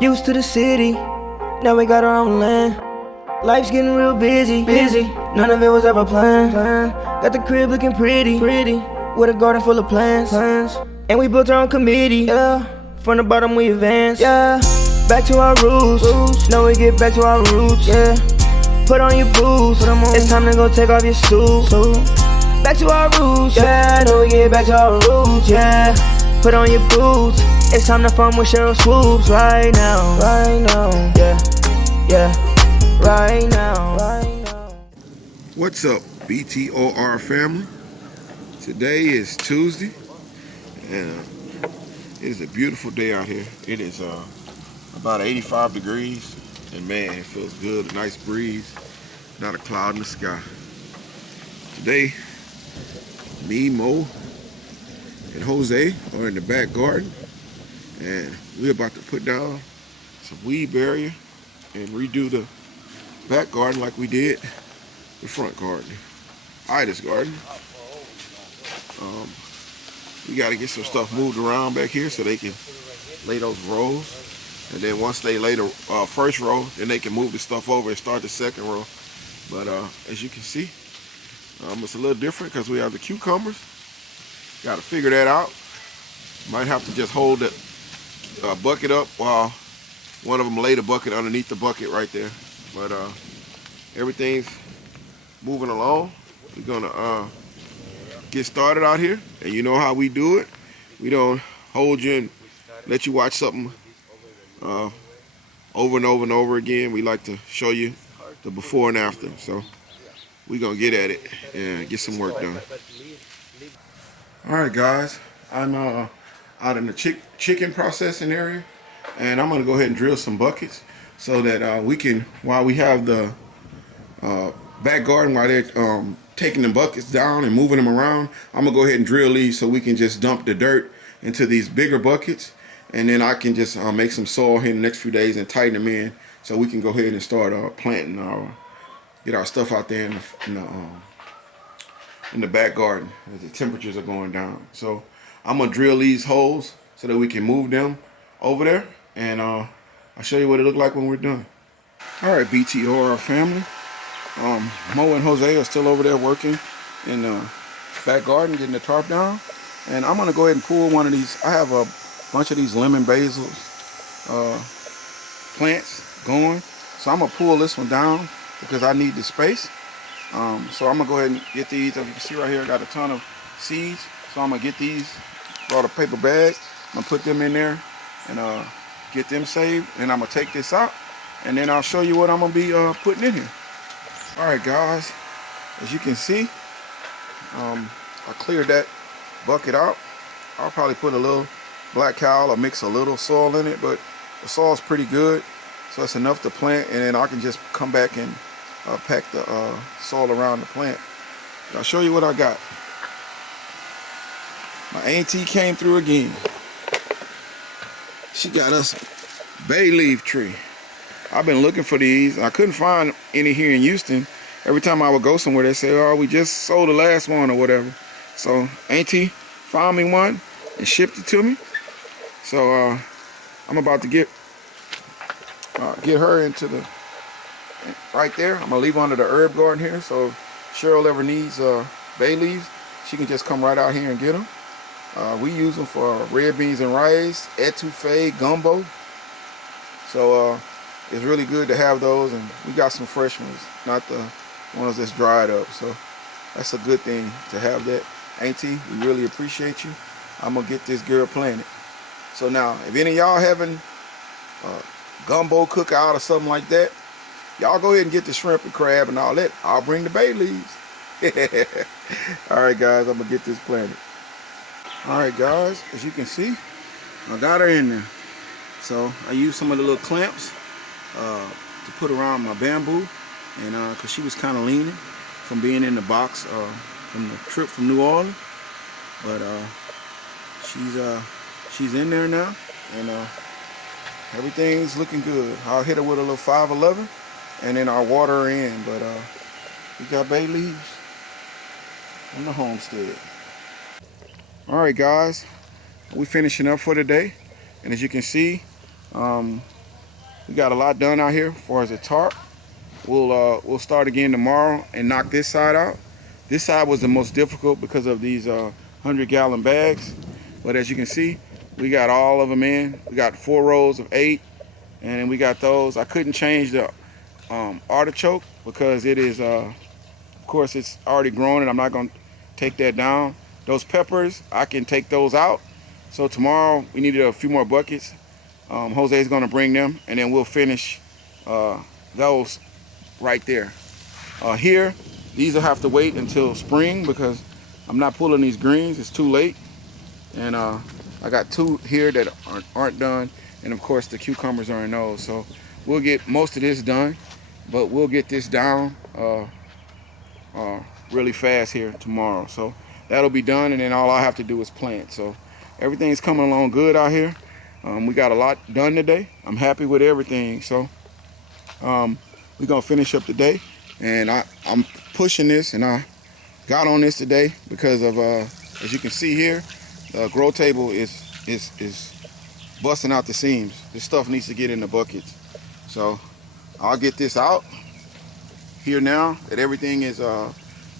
Used to the city, now we got our own land. Life's getting real busy. None of it was ever planned. Got the crib looking pretty, with a garden full of plants. And we built our own committee, yeah. From the bottom we advance, yeah. Back to our roots, now we get back to our roots, yeah. Put on your boots, it's time to go take off your suit. Back to our roots, yeah. Now we get back to our roots, yeah. Put on your boots, it's time to farm with Cheryl Swoops right now, yeah, right now. What's up, BTOR family? Today is Tuesday, and it is a beautiful day out here. It is about 85 degrees, and man, it feels good. A nice breeze, not a cloud in the sky. Today, me, Mo, and Jose are in the back garden, and we're about to put down some weed barrier and redo the back garden like we did the front garden, Ida's garden. We got to get some stuff moved around back here so they can lay those rows, and then once they lay the first row, then they can move the stuff over and start the second row. But as you can see, it's a little different because we have the cucumbers. Got to figure that out. Might have to just hold the bucket up while one of them lay the bucket underneath the bucket right there. But everything's moving along. We're gonna get started out here, and you know how we do it. We don't hold you and let you watch something over and over and over again. We like to show you the before and after. So we're gonna get at it and get some work done. All right, guys, I'm out in the chicken processing area, and I'm gonna go ahead and drill some buckets so that we can, while we have the back garden, while they're taking the buckets down and moving them around, I'm gonna go ahead and drill these so we can just dump the dirt into these bigger buckets, and then I can just make some soil here in the next few days and tighten them in so we can go ahead and start planting get our stuff out there in the back garden as the temperatures are going down. So I'm gonna drill these holes so that we can move them over there, and I'll show you what it looked like when we're done. All right, BTOR family. Mo and Jose are still over there working in the back garden, getting the tarp down, and I'm gonna go ahead and pull one of these. I have a bunch of these lemon basil plants going, so I'm gonna pull this one down because I need the space. So I'm gonna go ahead and get these. As you can see right here, I got a ton of seeds, so I'm gonna get these, brought a paper bag, I'm gonna put them in there and get them saved, and I'm gonna take this out, and then I'll show you what I'm gonna be putting in here. All right, guys, as you can see, I cleared that bucket out. I'll probably put a little black cow or mix a little soil in it, but the soil's pretty good, so it's enough to plant, and then I can just come back and pack the soil around the plant. And I'll show you what I got. My auntie came through again. She got us a bay leaf tree. I've been looking for these. I couldn't find any here in Houston. Every time I would go somewhere, they say, "Oh, we just sold the last one," or whatever. So auntie found me one and shipped it to me. So I'm about to get her into the right there. I'm gonna leave her under the herb garden here, so if Cheryl ever needs bay leaves, she can just come right out here and get them. We use them for red beans and rice, etouffee, gumbo. So it's really good to have those, and we got some fresh ones, not the ones that's dried up. So that's a good thing to have that. Auntie, we really appreciate you. I'm gonna get this girl planted. So now, if any of y'all having gumbo cookout or something like that, y'all go ahead and get the shrimp and crab and all that. I'll bring the bay leaves. All right, guys, I'm gonna get this planted. All right, guys, as you can see, I got her in there. So I used some of the little clamps to put around my bamboo, and because she was kind of leaning from being in the box from the trip from New Orleans, but she's in there now, and everything's looking good. I'll hit her with a little 511, and then I'll water her in. But we got bay leaves on the homestead. All right, guys, we're finishing up for today, and as you can see, We got a lot done out here as far as the tarp. We'll start again tomorrow and knock this side out. This side was the most difficult because of these 100-gallon bags. But as you can see, we got all of them in. We got 4 rows of 8, and we got those. I couldn't change the artichoke because it is, of course, it's already grown, and I'm not going to take that down. Those peppers, I can take those out. So tomorrow we needed a few more buckets. Jose's going to bring them, and then we'll finish those right there. Here, these will have to wait until spring because I'm not pulling these greens. It's too late. And I got 2 here that aren't done, and of course the cucumbers are in those. So we'll get most of this done, but we'll get this down really fast here tomorrow. So that'll be done, and then all I have to do is plant. So everything's coming along good out here. We got a lot done today. I'm happy with everything. So we're gonna finish up today, and I'm pushing this, and I got on this today because of as you can see here, the grow table is busting out the seams. This stuff needs to get in the buckets. So I'll get this out here now that everything is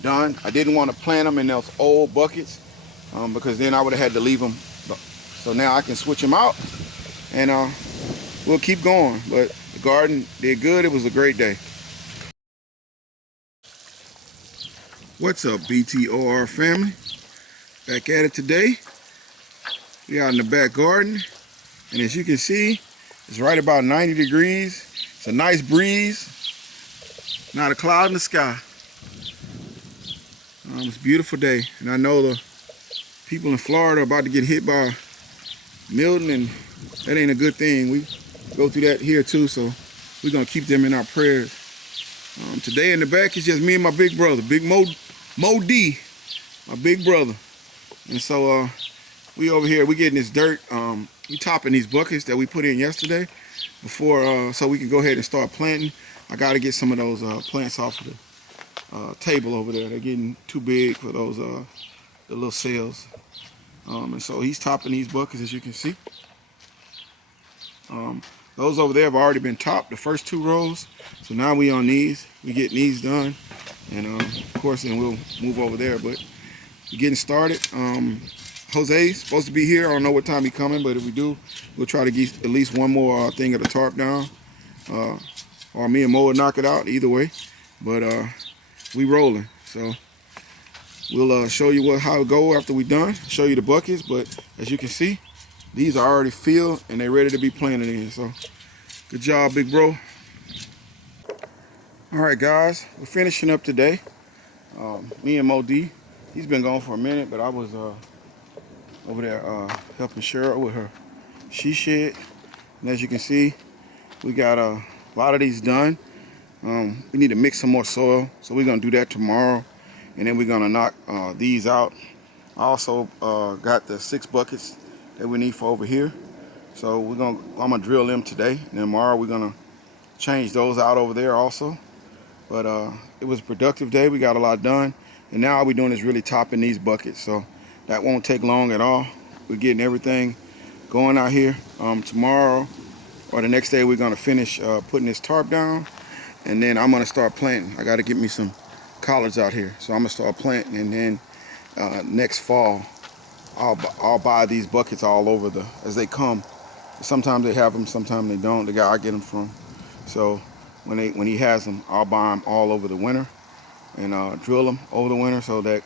done. I didn't want to plant them in those old buckets because then I would have had to leave them. So now I can switch them out, and we'll keep going. But the garden did good. It was a great day. What's up, BTOR family? Back at it today. We out in the back garden, and as you can see, it's right about 90 degrees. It's a nice breeze. Not a cloud in the sky. It's a beautiful day, and I know the people in Florida are about to get hit by Milton, and that ain't a good thing. We go through that here too, so we're gonna keep them in our prayers. Today in the back is just me and my big brother, Big Mo D, my big brother. And so we over here, we getting this dirt. We topping these buckets that we put in yesterday before, so we can go ahead and start planting. I got to get some of those plants off of the table over there. They're getting too big for those the little cells. And so he's topping these buckets, as you can see. Those over there have already been topped, the first 2 rows. So now we on these. We getting these done, and of course, then we'll move over there. But we're getting started. Jose's supposed to be here. I don't know what time he's coming, but if we do, we'll try to get at least one more thing of the tarp down, or me and Mo will knock it out. Either way, but we rolling. So we'll show you how it go after we done. Show you the buckets, but as you can see, these are already filled and they're ready to be planted in. So good job, big bro. All right, guys, we're finishing up today. Me and Mo D. He's been gone for a minute, but I was over there helping Cheryl with her she shed. And as you can see, we got a lot of these done. We need to mix some more soil, so we're gonna do that tomorrow, and then we're gonna knock these out. I also got the 6 buckets that we need for over here, so I'm gonna drill them today, and then tomorrow we're gonna change those out over there also. But it was a productive day. We got a lot done, and now all we're doing is really topping these buckets, so that won't take long at all. We're getting everything going out here. Tomorrow or the next day we're gonna finish putting this tarp down, and then I'm gonna start planting. I gotta get me some collards out here, so I'm gonna start planting, and then next fall I'll buy these buckets all over as they come. Sometimes they have them, sometimes they don't. The guy I get them from. So when he has them, I'll buy them all over the winter and drill them over the winter, so that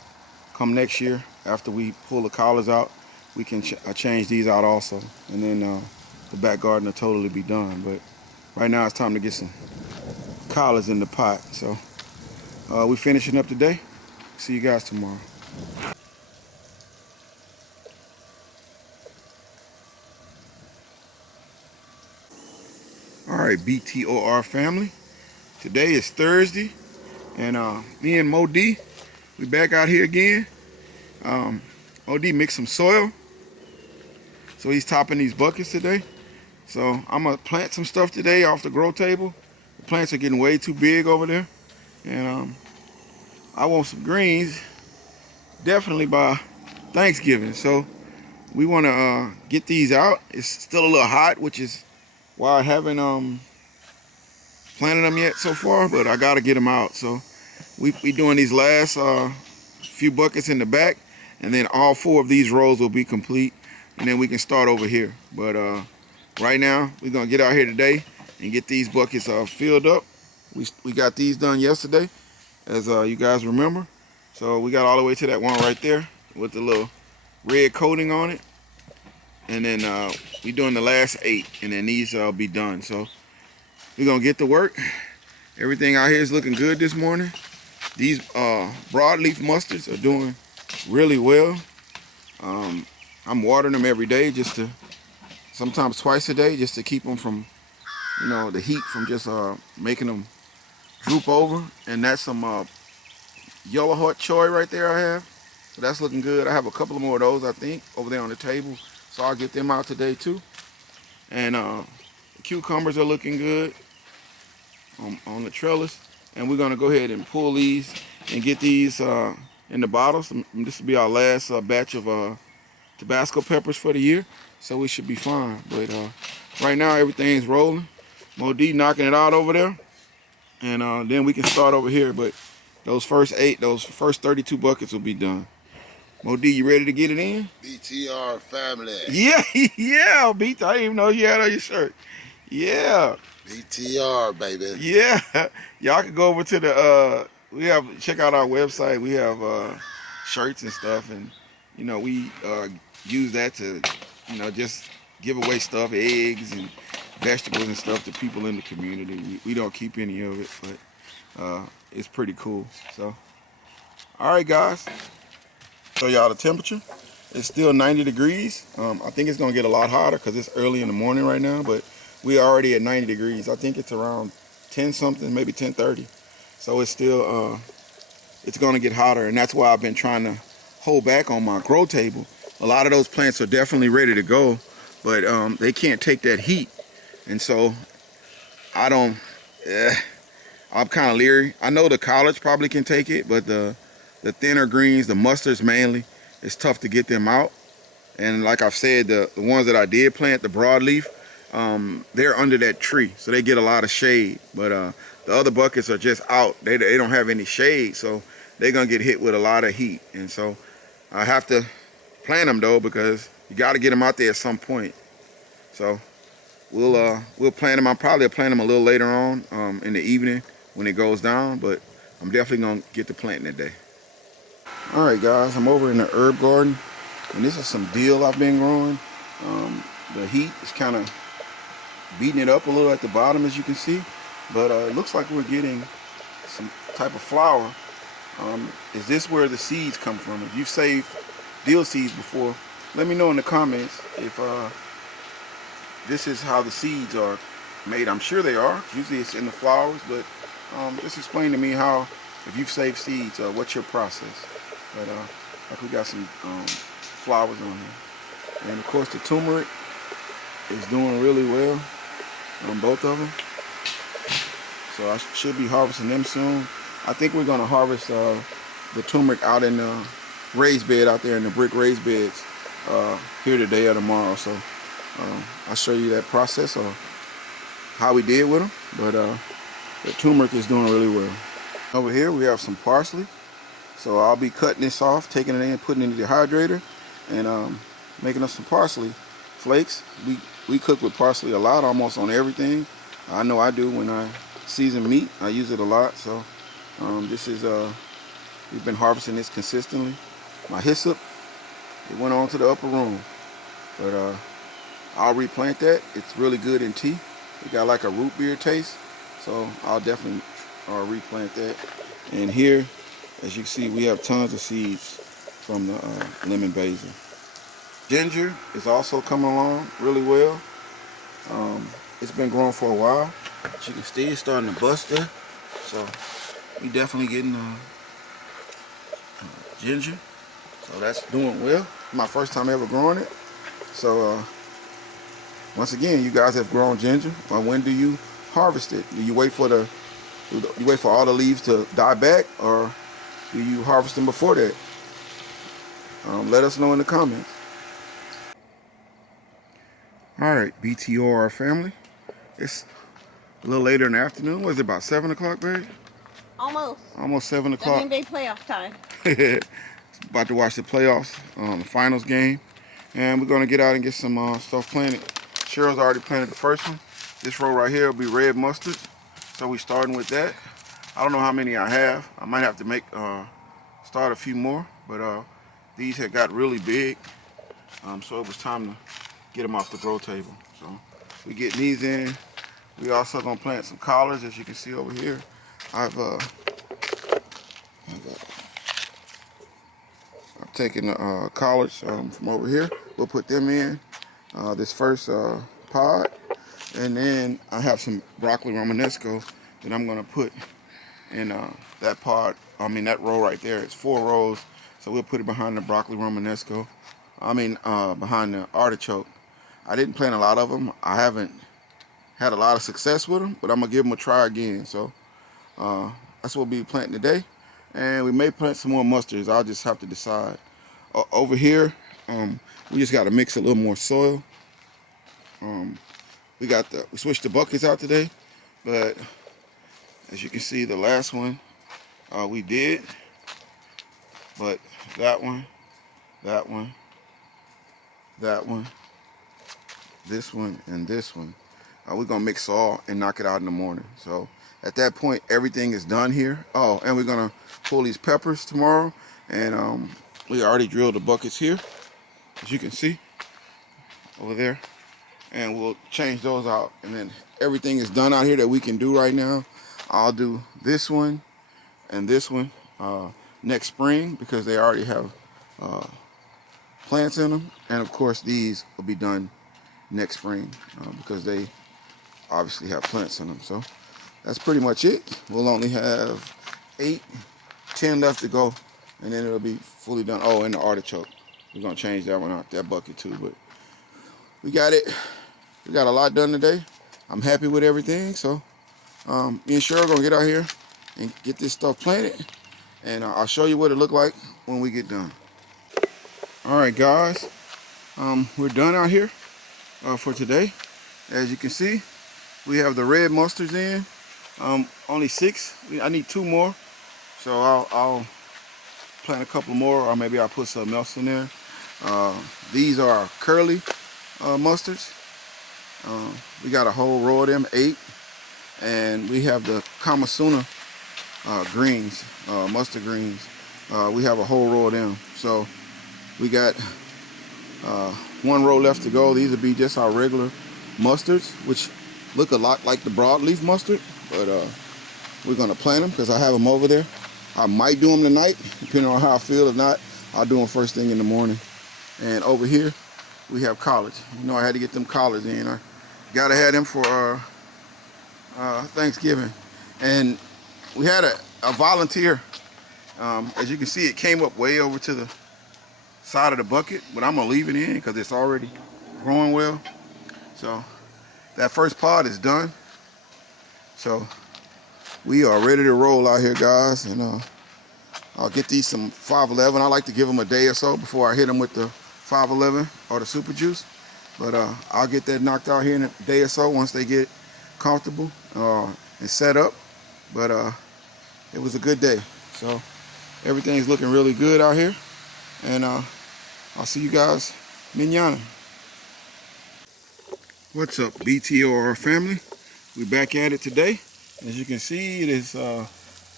come next year after we pull the collars out, we can change these out also, and then the back garden will totally be done. But right now it's time to get some collars in the pot. So we're finishing up today. See you guys tomorrow. All right, BTOR family. Today is Thursday, and me and Mo D, we back out here again. Mo D mixed some soil, so he's topping these buckets today. So I'm gonna plant some stuff today off the grow table. The plants are getting way too big over there, and I want some greens definitely by Thanksgiving. So we want to get these out. It's still a little hot, which is why I haven't planted them yet so far, but I gotta get them out. So we doing these last few buckets in the back, and then all 4 of these rows will be complete, and then we can start over here. But right now we're gonna get out here today and get these buckets filled up. We got these done yesterday, as you guys remember. So we got all the way to that one right there with the little red coating on it, and then we doing the last 8, and then these will be done. So we're gonna get to work. Everything out here is looking good this morning. These broadleaf mustards are doing really well. I'm watering them every day, just to, sometimes twice a day, just to keep them from, you know, the heat from just making them droop over. And that's some yellow heart choy right there I have. So that's looking good. I have a couple of more of those, I think, over there on the table. So I'll get them out today too. And the cucumbers are looking good on the trellis. And we're gonna go ahead and pull these and get these in the bottles. This will be our last batch of Tabasco peppers for the year, so we should be fine. But right now everything's rolling. Mo D knocking it out over there, and then we can start over here. But those first 32 buckets will be done. Mo D, you ready to get it in? BTR family. Yeah, yeah, BT. I didn't even know you had on your shirt. Yeah. BTR, baby. Yeah, y'all can go over to the check out our website. We have shirts and stuff, and you know we use that to, you know, just give away stuff, eggs and vegetables and stuff to people in the community. We don't keep any of it, but it's pretty cool. So all right, guys, show y'all the temperature. It's still 90 degrees. I think it's gonna get a lot hotter because it's early in the morning right now, but we're already at 90 degrees. I think it's around 10 something, maybe 10:30. So it's still, it's gonna get hotter, and that's why I've been trying to hold back on my grow table. A lot of those plants are definitely ready to go, but they can't take that heat. And so I'm kind of leery. I know the collards probably can take it, but the thinner greens, the mustards mainly, it's tough to get them out. And like I've said, the ones that I did plant, the broadleaf, they're under that tree, so they get a lot of shade. But the other buckets are just out. They don't have any shade, so they're gonna get hit with a lot of heat. And so I have to plant them though, because you got to get them out there at some point. So we'll plant them. I'll probably plant them a little later on in the evening when it goes down, but I'm definitely gonna get to planting today. All right, guys, I'm over in the herb garden, and this is some dill I've been growing. The heat is kind of beating it up a little at the bottom, as you can see, but it looks like we're getting some type of flower. Is this where the seeds come from? If you've saved dill seeds before, let me know in the comments if this is how the seeds are made. I'm sure they are. Usually it's in the flowers, but just explain to me how, if you've saved seeds, what's your process. But like we got some flowers on here, and of course the turmeric is doing really well on both of them. So I should be harvesting them soon. I think we're gonna harvest the turmeric out in the raised bed out there in the brick raised beds here today or tomorrow. So I'll show you that process or how we did with them. But the turmeric is doing really well. Over here we have some parsley. So I'll be cutting this off, taking it in, putting it in the dehydrator, and making us some parsley flakes. We cook with parsley a lot, almost on everything. I know I do when I season meat. I use it a lot. So this is we've been harvesting this consistently. My hyssop, it went on to the upper room, but I'll replant that. It's really good in tea. It got like a root beer taste, so I'll definitely replant that. And here, as you can see, we have tons of seeds from the lemon basil. Ginger is also coming along really well. It's been growing for a while. As you can see, it's starting to bust there. So we definitely getting ginger. So that's doing well. My first time ever growing it. So once again, you guys have grown ginger. Well, when do you harvest it? Do you wait for all the leaves to die back, or do you harvest them before that? Let us know in the comments. All right, BTR family. It's a little later in the afternoon. Was it about 7 o'clock, babe? Almost. Almost 7 o'clock. WNBA playoff time. About to watch the playoffs, the finals game. And we're gonna get out and get some stuff planted. Cheryl's already planted the first one. This row right here will be red mustard. So we're starting with that. I don't know how many I have. I might have to start a few more, but these had got really big. So it was time to get them off the grow table. So we getting these in. We also gonna plant some collards, as you can see over here. I've taken the collards from over here. We'll put them in this first pod, and then I have some broccoli romanesco that I'm gonna put in that pod. I mean that row right there. It's 4 rows, so we'll put it behind the broccoli romanesco. Behind the artichoke. I didn't plant a lot of them. I haven't had a lot of success with them, but I'm gonna give them a try again. So that's what we'll be planting today, and we may plant some more mustards. I'll just have to decide. Over here, we just got to mix a little more soil. We switched the buckets out today, but as you can see, the last one we did, but that one, this one, and this one, we're gonna mix all and knock it out in the morning. So at that point, everything is done here. Oh, and we're gonna pull these peppers tomorrow, and we already drilled the buckets here, as you can see over there, and we'll change those out. And then everything is done out here that we can do right now. I'll do this one and this one next spring, because they already have plants in them, and of course these will be done next spring because they obviously have plants in them. So that's pretty much it. We'll only have 10 left to go, and then it'll be fully done. Oh, and the artichoke, we're gonna change that one out, that bucket too. But we got it. We got a lot done today. I'm happy with everything. So me and Cheryl are gonna get out here and get this stuff planted, and I'll show you what it look like when we get done. All right, guys, we're done out here for today. As you can see, we have the red mustards in. Only 6. I need 2 more, so I'll plant a couple more, or maybe I'll put something else in there. These are curly mustards. We got a whole row of them, 8, and we have the Kamasuna greens, mustard greens. We have a whole row of them. So we got 1 row left to go. These will be just our regular mustards, which look a lot like the broadleaf mustard, but we're gonna plant them because I have them over there. I might do them tonight, depending on how I feel. If not, I'll do them first thing in the morning. And over here, we have collards. You know, I had to get them collards in. I gotta have them for Thanksgiving. And we had a volunteer. As you can see, it came up way over to the side of the bucket, but I'm gonna leave it in because it's already growing well. So that first pod is done. So we are ready to roll out here, guys. And I'll get these some 511. I like to give them a day or so before I hit them with the 511 or the super juice. But I'll get that knocked out here in a day or so once they get comfortable and set up. But it was a good day. So everything's looking really good out here. And I'll see you guys mañana. What's up, BTOR family? We're back at it today. As you can see, it is a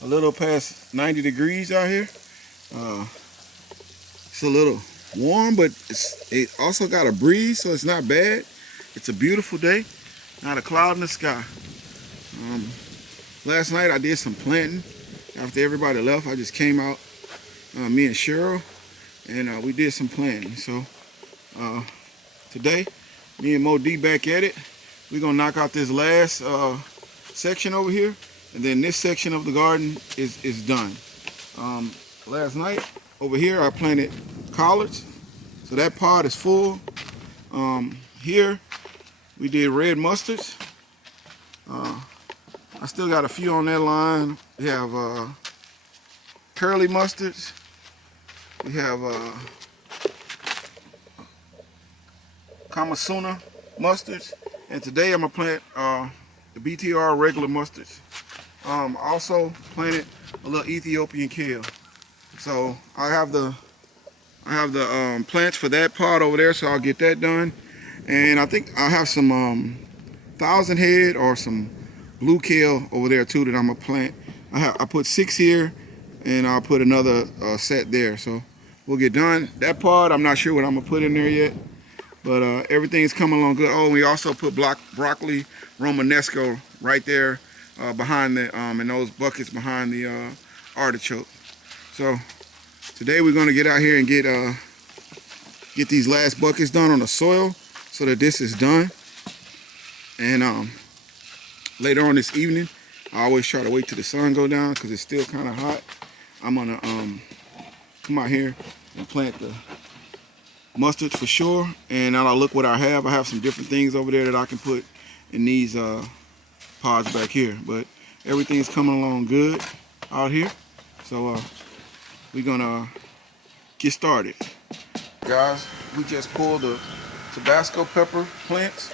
little past 90 degrees out here. It's a little warm, but it also got a breeze, so it's not bad. It's a beautiful day. Not a cloud in the sky. Last night I did some planting. After everybody left, I just came out, me and Cheryl, and we did some planting. So today, me and Mo D back at it. We're gonna knock out this last section over here, and then this section of the garden is done. Last night over here I planted collards, so that pod is full. Here we did red mustards. I still got a few on that line. We have curly mustards. We have Kamasuna mustards, And today I'm gonna plant the BTR regular mustards. Also planted a little Ethiopian kale. So I have the plants for that part over there, so I'll get that done. And I think I have some 1,000 head or some blue kale over there too that I'm gonna plant. I put 6 here, and I'll put another set there. So we'll get done. That part I'm not sure what I'm gonna put in there yet, but everything's coming along good. Oh, we also put broccoli romanesco right there behind the in those buckets behind the artichoke. So today we're gonna get out here and get these last buckets done on the soil so that this is done. And later on this evening, I always try to wait till the sun go down because it's still kind of hot. I'm gonna come out here and plant the mustards for sure. And I'll look what I have. I have some different things over there that I can put in these pods back here. But everything's coming along good out here. So we're gonna get started. Guys, we just pulled the Tabasco pepper plants.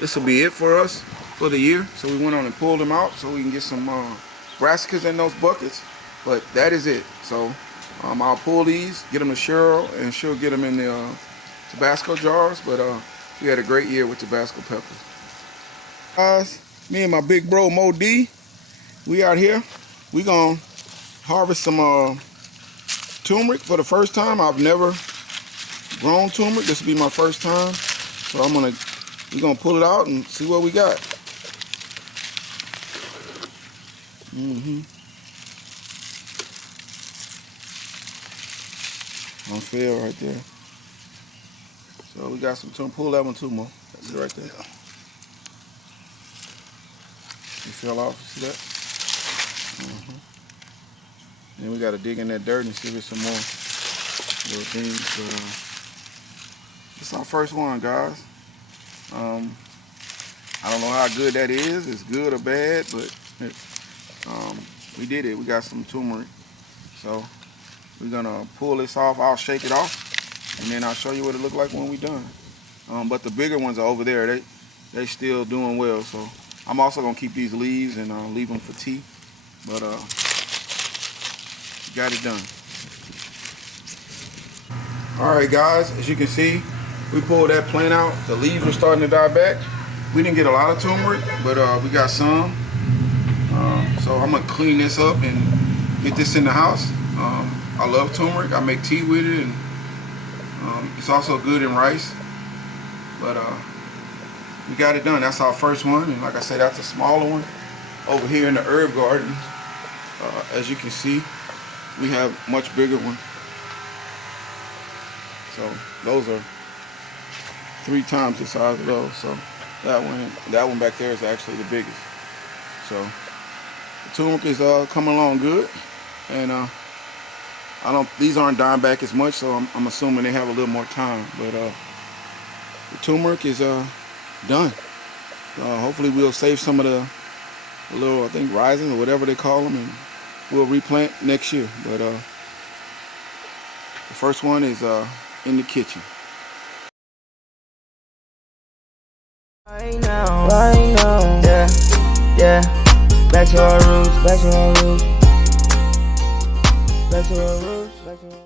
This will be it for us for the year. So we went on and pulled them out so we can get some brassicas in those buckets. But that is it. So I'll pull these, get them to Cheryl, and she'll get them in the Tabasco jars. But we had a great year with Tabasco peppers. Guys, me and my big bro Mo D, we out here. We gonna harvest some turmeric for the first time. I've never grown turmeric. This will be my first time. So we're gonna pull it out and see what we got. On field right there. So we got some turmeric. Pull that one too, Mo. That's it right there. You fell off, see that? And then we got to dig in that dirt and see if there's some more little things. But it's our first one, guys. I don't know how good that is. It's good or bad, but we did it. We got some turmeric. So we're gonna pull this off. I'll shake it off, and then I'll show you what it looked like when we're done. But the bigger ones are over there. They still doing well. So I'm also gonna keep these leaves and leave them for tea. But got it done. All right, guys. As you can see, we pulled that plant out. The leaves were starting to die back. We didn't get a lot of turmeric, but we got some. So I'm gonna clean this up and get this in the house. I love turmeric. I make tea with it, and it's also good in rice. But we got it done. That's our first one, and like I said, that's a smaller one. Over here in the herb garden, as you can see, we have much bigger one. So those are 3 times the size of those. So that one back there is actually the biggest. So the turmeric is coming along good, and these aren't dying back as much, so I'm assuming they have a little more time. But the turmeric is done. Hopefully we'll save some of the little, I think, rising or whatever they call them, and we'll replant next year. But the first one is in the kitchen. Right now, yeah, back to our roots, back to our roots, back to our roots, back to our roots.